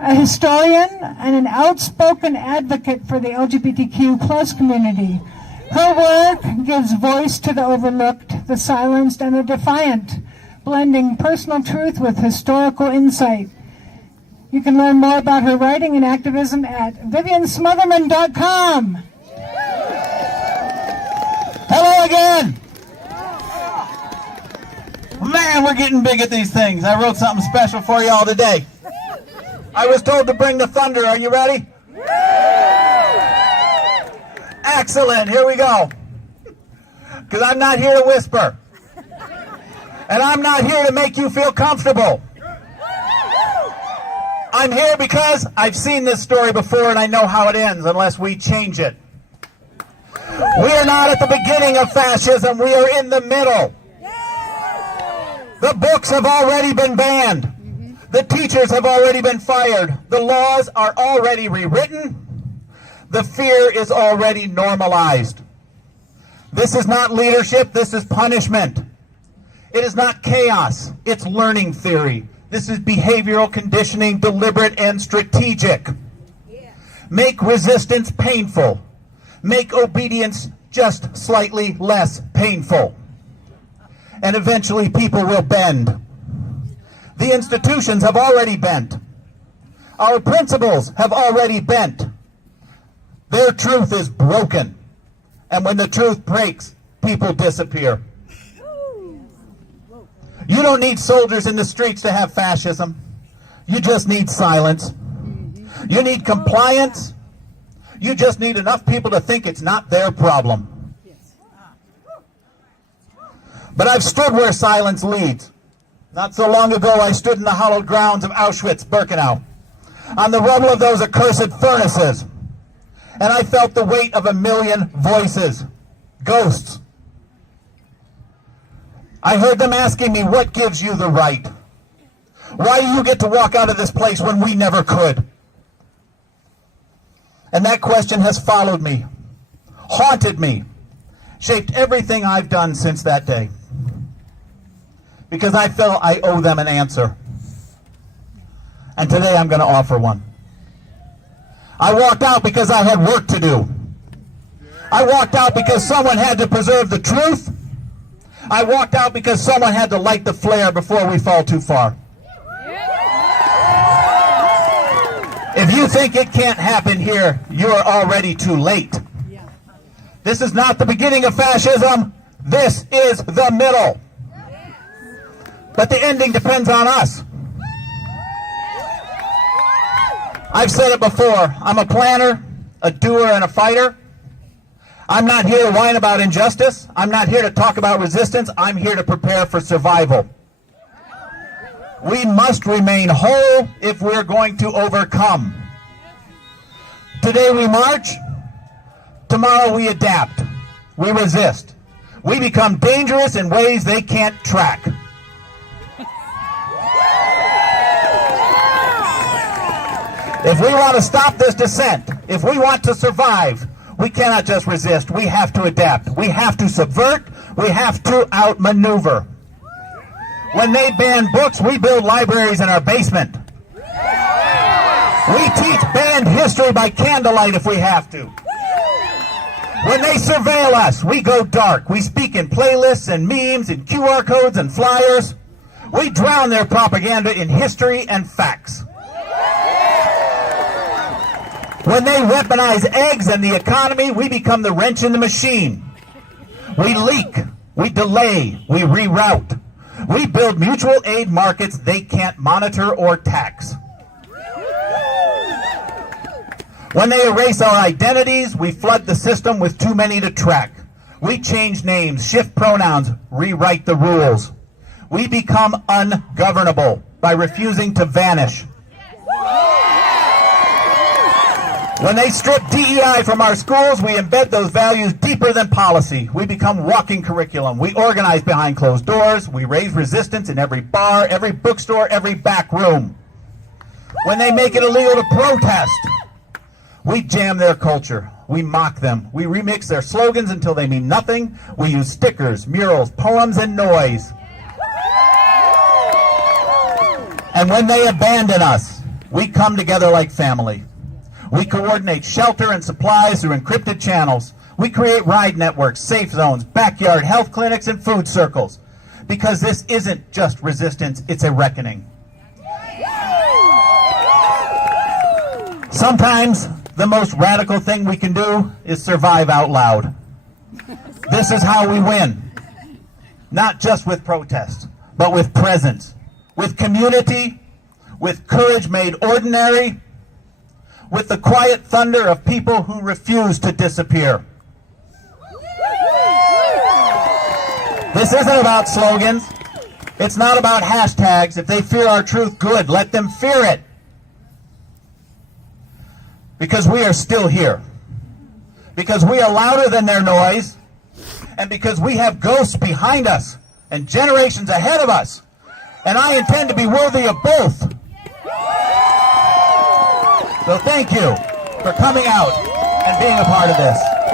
a historian, and an outspoken advocate for the LGBTQ plus community. Her work gives voice to the overlooked, the silenced, and the defiant, blending personal truth with historical insight. You can learn more about her writing and activism at viviansmotherman.com. Hello again. Man, we're getting big at these things. I wrote something special for you all today. I was told to bring the thunder. Are you ready? Excellent. Here we go. Because I'm not here to whisper. And I'm not here to make you feel comfortable. I'm here because I've seen this story before and I know how it ends unless we change it. We are not at the beginning of fascism. We are in the middle. The books have already been banned. The teachers have already been fired. The laws are already rewritten. The fear is already normalized. This is not leadership. This is punishment. It is not chaos. It's learning theory. This is behavioral conditioning, deliberate and strategic. Make resistance painful. Make obedience just slightly less painful. And eventually people will bend. The institutions have already bent. Our principles have already bent. Their truth is broken. And when the truth breaks, people disappear. You don't need soldiers in the streets to have fascism. You just need silence. You need compliance. You just need enough people to think it's not their problem. But I've stood where silence leads. Not so long ago, I stood in the hallowed grounds of Auschwitz-Birkenau, on the rubble of those accursed furnaces, and I felt the weight of 1,000,000 voices, ghosts. I heard them asking me, what gives you the right? Why do you get to walk out of this place when we never could? And that question has followed me, haunted me, shaped everything I've done since that day. Because I felt I owe them an answer. And today I'm going to offer one. I walked out because I had work to do. I walked out because someone had to preserve the truth. I walked out because someone had to light the flare before we fall too far. If you think it can't happen here, you're already too late. This is not the beginning of fascism. This is the middle. But the ending depends on us. I've said it before. I'm a planner, a doer, and a fighter. I'm not here to whine about injustice. I'm not here to talk about resistance. I'm here to prepare for survival. We must remain whole if we're going to overcome. Today we march. Tomorrow we adapt. We resist. We become dangerous in ways they can't track. If we want to stop this descent, if we want to survive, we cannot just resist. We have to adapt. We have to subvert. We have to outmaneuver. When they ban books, we build libraries in our basement. We teach banned history by candlelight if we have to. When they surveil us, we go dark. We speak in playlists and memes and QR codes and flyers. We drown their propaganda in history and facts. When they weaponize eggs and the economy, we become the wrench in the machine. We leak, we delay, we reroute. We build mutual aid markets they can't monitor or tax. When they erase our identities, we flood the system with too many to track. We change names, shift pronouns, rewrite the rules. We become ungovernable by refusing to vanish. When they strip DEI from our schools, we embed those values deeper than policy. We become walking curriculum. We organize behind closed doors. We raise resistance in every bar, every bookstore, every back room. When they make it illegal to protest, we jam their culture. We mock them. We remix their slogans until they mean nothing. We use stickers, murals, poems, and noise. And when they abandon us, We come together like family. We coordinate shelter and supplies through encrypted channels. We create ride networks, safe zones, backyard health clinics, and food circles. Because this isn't just resistance, it's a reckoning. Sometimes the most radical thing we can do is survive out loud. This is how we win. Not just with protest, but with presence, with community, with courage made ordinary, with the quiet thunder of people who refuse to disappear. This isn't about slogans. It's not about hashtags. If they fear our truth, good. Let them fear it. Because we are still here. Because we are louder than their noise. And because we have ghosts behind us and generations ahead of us. And I intend to be worthy of both. So thank you for coming out and being a part of this.